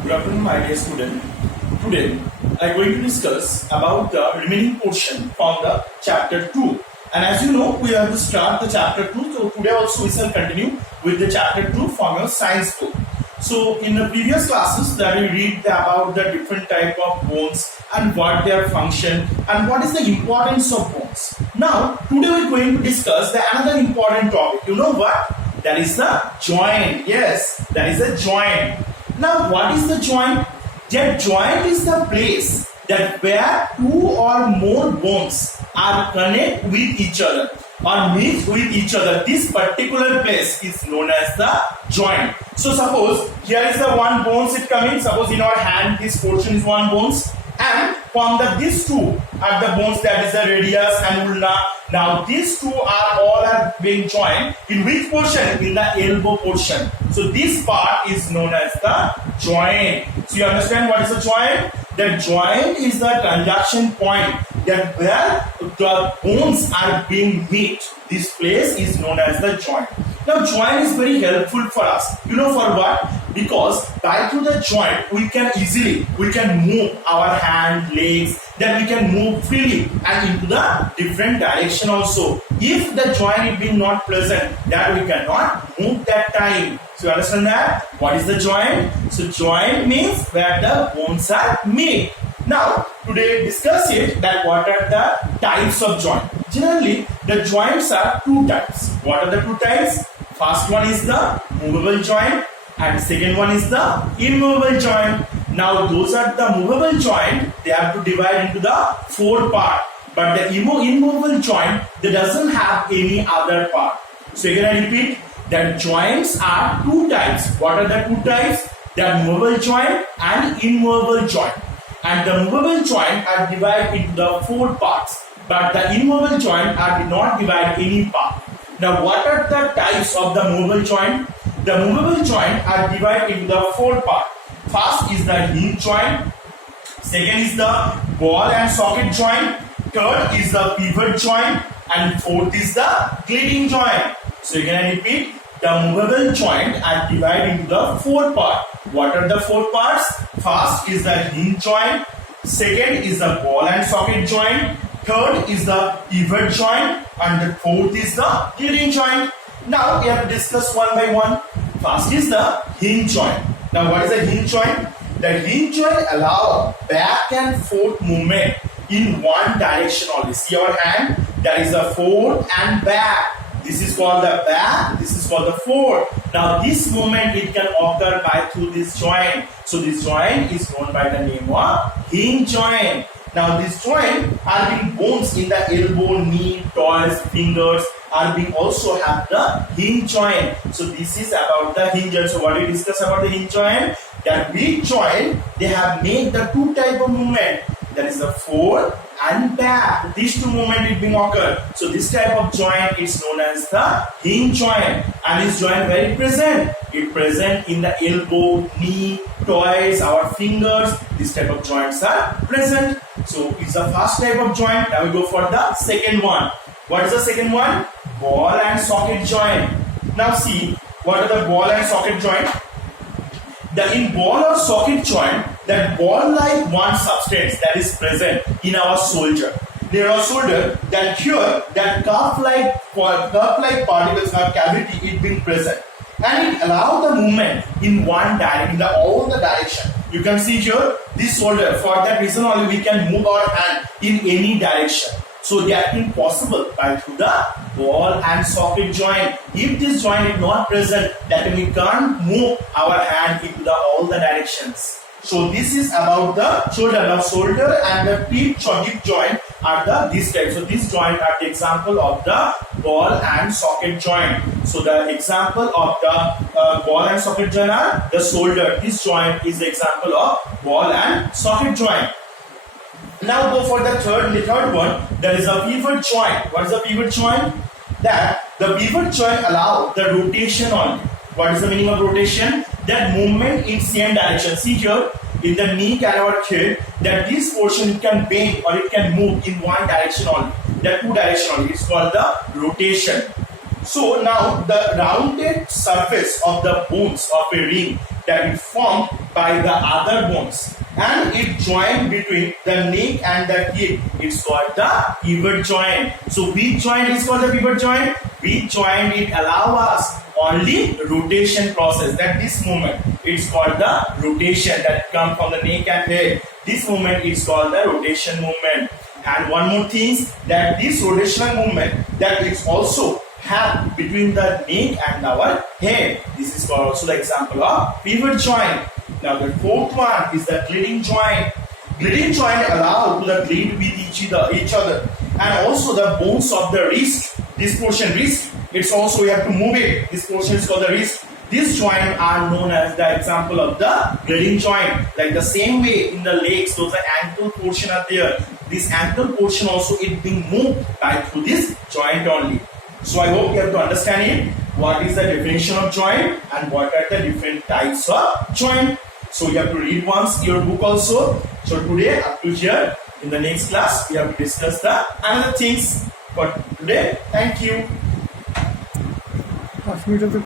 Good afternoon, my dear student. Today, I am going to discuss about the remaining portion from the chapter 2. And as you know, we have to start the chapter 2. So today also we shall continue with the chapter 2 from your science book. So in the previous classes that we read about the different type of bones and what their function and what is the importance of bones. Now, today we are going to discuss another important topic. You know what? That is the joint. Yes, that is a joint. Now, what is the joint? The joint is the place that where two or more bones are connected with each other or meet with each other. This particular place is known as the joint. So, suppose here is the one bones it coming. Suppose in our hand this portion is one bones, and from these two are the bones, that is the radius and ulna. Now these two are being joined in which portion? In the elbow portion. So this part is known as the joint. So you understand what is a joint? The joint is the transaction point that where the bones are being meet. This place is known as the joint. Now joint is very helpful for us. You know for what? Because by through the joint we can move our hand, legs, then we can move freely and into the different direction also. If the joint is being not present, that we cannot move that time. So you understand that? What is the joint? So joint means where the bones are made. Now today discuss it that what are the types of joint. Generally the joints are two types. What are the two types? First one is the movable joint and second one is the immovable joint. Now those are the movable joint, they have to divide into the four part. But the immovable joint, they doesn't have any other part. So again I repeat that joints are two types. What are the two types? The movable joint and immovable joint. And the movable joint are divided into the four parts. But the immovable joint are not divided any part. Now what are the types of the movable joint? The movable joint are divided into the four parts. First is the hinge joint. Second is the ball and socket joint. Third is the pivot joint. And fourth is the gliding joint. So again I repeat, the movable joint are divided into the four parts. What are the four parts? First is the hinge joint. Second is the ball and socket joint. Third is the pivot joint. And the fourth is the gliding joint. Now we have to discuss one by one. First is the hinge joint. Now what is a hinge joint? The hinge joint allow back and forth movement in one direction only. See our hand? There is a forward and back. This is called the back. This is called the forward. Now this movement it can occur by through this joint. So this joint is known by the name of hinge joint. Now this joint are being bones in the elbow, knee, toes, fingers are being also have the hinge joint. So this is about the hinge joint. So what we discuss about the hinge joint? That which joint they have made the two type of movement. That is the forward and back. These two movement it being occur. So this type of joint is known as the hinge joint. And this joint very present. It present in the elbow, knee, toes, our fingers. This type of joints are present. So it's the first type of joint. Now we go for the second one. What is the second one? Ball and socket joint. Now see, what are the ball and socket joint? In ball or socket joint, that ball-like one substance that is present in our shoulder. Near our shoulder, that here, that cup-like particles or cavity is being present. And it allows the movement in one direction, in all the direction. You can see here, this shoulder, for that reason only we can move our hand in any direction. So that is possible by through the ball and socket joint. If this joint is not present, then we can't move our hand into all the directions. So this is about the shoulder. Now shoulder and the hip joint are this type. So this joint are the example of the ball and socket joint. So the example of the ball and socket joint are the shoulder. This joint is the example of ball and socket joint. Now go for the third one. There is a pivot joint. What is a pivot joint? That the pivot joint allow the rotation only. What is the meaning of rotation? That movement in same direction. See here in the knee cadaver here that this portion it can bend or it can move in one direction only. That two direction only. It's called the rotation. So now the rounded surface of the bones of a ring that is formed by the other bones and it joined between the neck and the hip. It's called the pivot joint. So which joint is called the pivot joint? Which joint it allow us only rotation process, that this movement it's called the rotation that come from the neck and head. This movement is called the rotation movement. And one more thing is that this rotational movement that it's also have between the neck and our head. This is called also the example of pivot joint. Now the fourth one is the gliding joint. Gliding joint allow to the glide with each other and also the bones of the wrist. This portion wrist, it's also we have to move it. This portion is called the wrist. These joints are known as the example of the gliding joint. Like the same way in the legs, those are ankle portion are there. This ankle portion also it being moved by through this joint only. So I hope you have to understand it. What is the definition of joint and what are the different types of joint. So you have to read once your book also. So today up to here, in the next class we have to discuss the other things. But today, thank you.